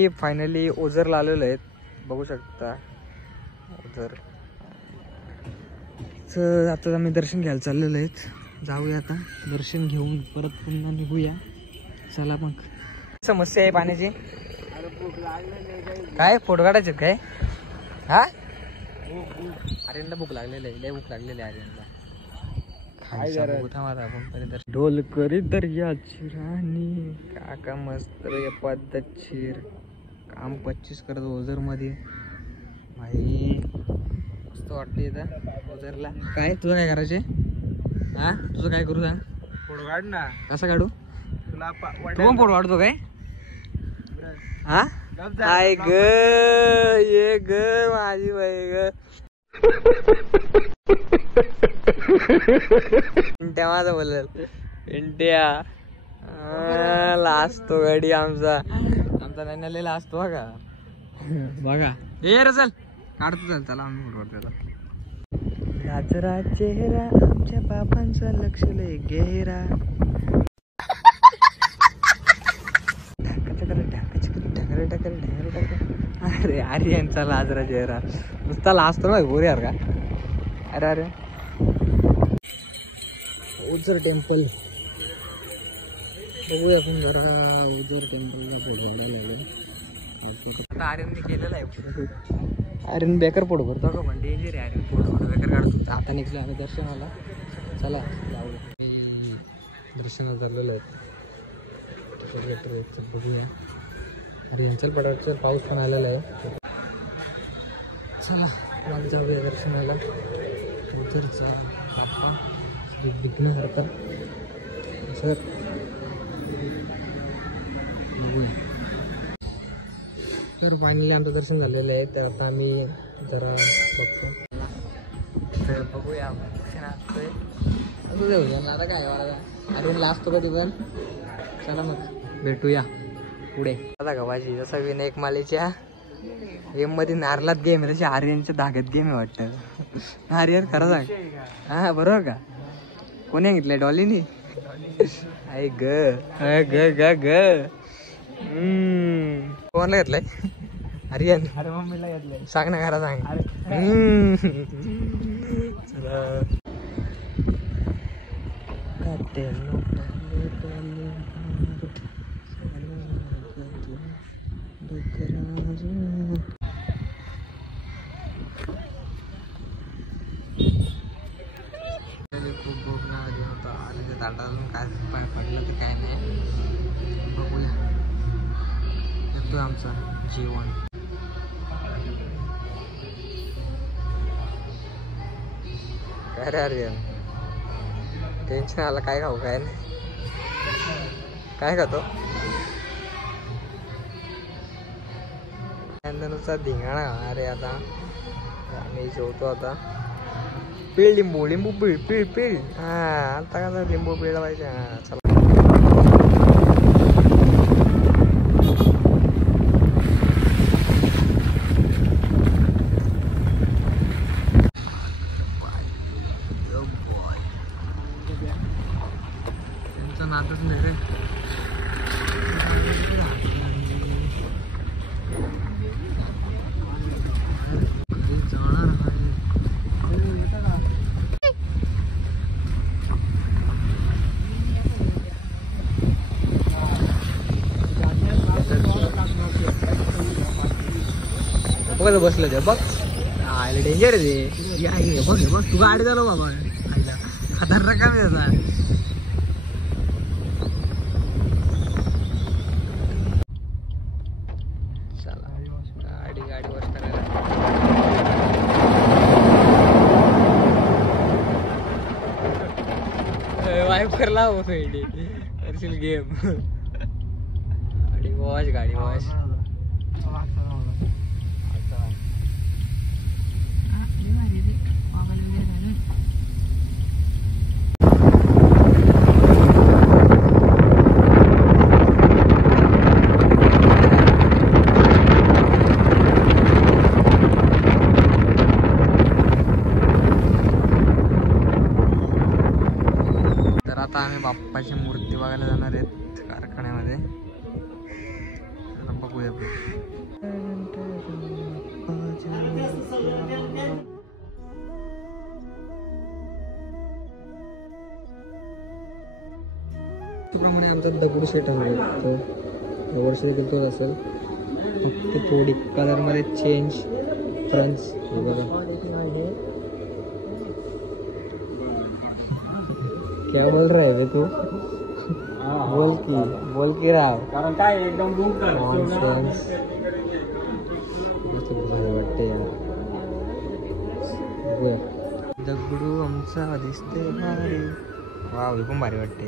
आम्ही फायनली ओझरला आलेलो आहेत, बघू शकता ओझर. तर आता आम्ही दर्शन घ्यायला चाललेलो आहेत. जाऊया आता दर्शन घेऊन परत पुन्हा निघूया. चला मग. समस्या आहे पाण्याची. काय फोटो काढायचे काय? हा आर्यनला भूक लागलेली आहे, लय भूक लागलेली आहे आर्यनला. ढोल करी दर्याची राणी काका मस्त पद्धतशीर काम 25 करत ओझर मध्ये. भाई मस्त वाटते इथं ओझरला. काय तुझं काय करायचे? हा तुझं काय करू सांग? फोटो काढ ना. कसा काढू? तुला तू पण फोटो काढतो काय? हा काय ग ये ग माझी बाई ग. इंट्या माझा बोलेल. इंट्या लाजतो गाडी आमचा नाही लाजतो बघा. बघा ये रे चल काढतो. चल चला आम्ही फोटो काढतो. गाजरा चेहरा आमच्या बाबांचा लक्ष लय गेरा. अरे अरे यांचा लाजरा चेहरा नुसता लाजतो ना गोरी यार का. अरे अरे ओझर टेम्पल बघूया आपण जरा. ओझर टेम्पलला भेटायला लागेल. आता आर्यनने केलेलं आहे. आर्यन बेकार फोटो करतो का पण डेंजर आहे. आर्यन फोटो बेकार काढतो. आता निघलो आम्ही दर्शनाला. चला जाऊया. दर्शनाला चाललेलं आहे. बघूया. अरे यांचं पडायचं पाऊस पण आलेला आहे. चला मग जाऊया दर्शनाला. ओझरचा बाप्पा श्री विघ्नहर्ता सर बघूया. तर फायनली आमचं दर्शन झालेलं आहे. तर आता आम्ही जरा बघतो. तर बघूया दर्शन असतोय असं देऊ आता काय मला अरे लाजतो कधी पण. चला मग भेटूया पुढे. आता गव्हाची जसा विनायक मालेच्या गेम मध्ये नारलात गेम आहे तशी आर्यनच्या धाग्यात गेम आहे वाटतं. आर्यन खरं सांग. हा बरोबर का? कोणी सांगितलंय? डॉलीनी. आई ग ग ग ग कोणाला घेतलंय? आर्यन. अरे मम्मीला घेतलंय. सांग ना खरं सांग. खूप भूक लागली होता. आणि ताटातून काय पडलं ते काय नाही. बघूया येतोय आमचं जेवण. काय रे आर्यन टेन्शन आलं काय खाऊ काय नाही. काय खातो? नुसता धिंगाणा. अरे आता आम्ही जेवतो आता. पिळ लिंबू लिंबू पिळ पिळ पिळ. हा आता का लिंबू पिळला पाहिजे. हा चला. त्यांचा नातच नाही रे. बघ बसलं ते बघ. आयला डेंजर आहे ते. बघ बघ तू गाडी झालो बाबा. खतरनाक काम आहे त्याचा. चला गाडी वॉश करायला. वाईपर लाव करशील गेम. गाडी वॉश. आता आम्ही बाप्पाची मूर्ती बघायला जाणार आहेत कारखान्यामध्ये. बघूया. बघूया प्रमाणे आमचा दगडूशेठ आहे तर वर्ष देखील तोच असेल फक्त थोडी कलरमध्ये चेंज फ्रंट्स हे बघा क्या बोल रहा है तू बोल की राव कारण काय एकदम वाटते यार दगडू आमचा दिसते भारी वाव हे पण भारी वाटते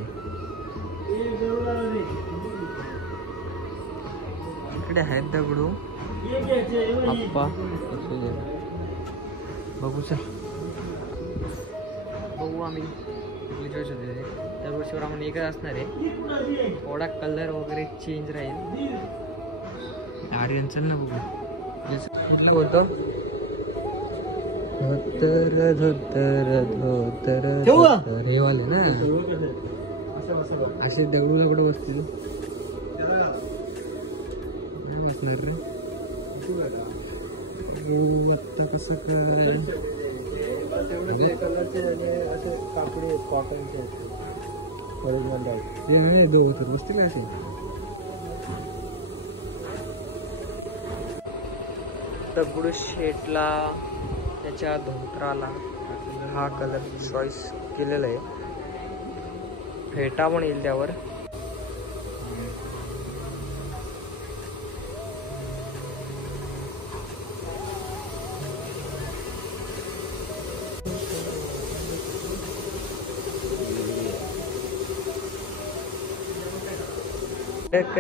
इकडे आहेत दगडू आप्पा बघू चल बघू आम्ही चॉईस होते त्या गोष्टीवर आम्हाला एकच असणार आहे थोडा कलर वगैरे चेंज राहील आर्यन चल ना बघू कुठलं बोलतो धोतर धोतर धोतर हे वाले ना असे दगडूला कुठं बसतील बसणार रे आता कसं काय ते नाही दोघं तर बसतील असे दगडूशेठला त्याच्या धोत्राला हा कलर चॉईस केलेला आहे फेटा पण येईल त्यावर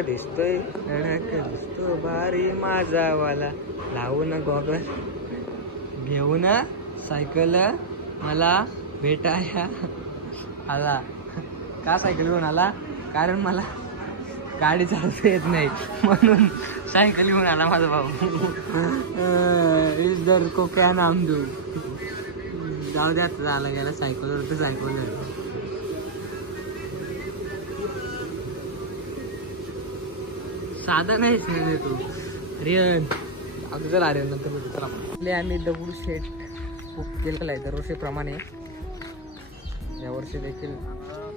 दिसतो भारी माझावाला लावू ना गॉगल घेऊ ना सायकल मला भेटाया आला का सायकल घेऊन आला कारण मला गाडी चालवता येत नाही म्हणून सायकल घेऊन आला माझा भाऊ इधर को क्या नाम देऊ जाऊ द्या झाला गेला सायकलवर तर सायकल साधा नाहीच म्हणजे तू रियन अगोदर आर्यन नंतर चला आम्ही दगडूशेठ बुक केलेला आहे दरवर्षीप्रमाणे यावर्षी देखील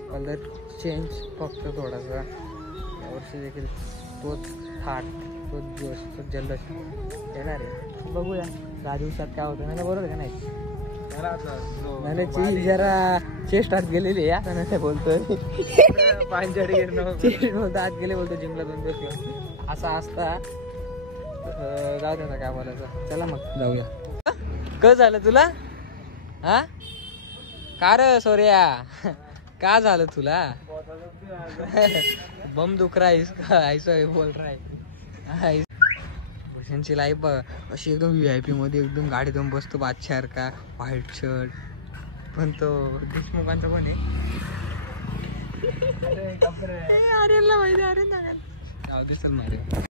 कलर चेंज फक्त थोडासा यावर्षी देखील तोच थाट तोच जोश तोच जल्लोष येणार आहे बघूया 10 दिवसात काय होतं नाही बरोबर का नाही जरा चेस्ट आत गेलेली आहे आता बोलतोय चेस्ट आत गेले बोलतो जिमला 2 दिवस असा असता जाऊ दे ना काय बोलायचं चला मग जाऊया क झालं तुला हा का रे सोर्या का झालं तुला बम दुख रहा है इसका ऐसा बोल रहा है भूषणची लाईफ अशी एकदम VIP मध्ये एकदम गाडीतून बसतो बादशाह का व्हाईट शर्ट पण तो देशमुखांचा पण आहे अरे माहिती अरे दिसल मारे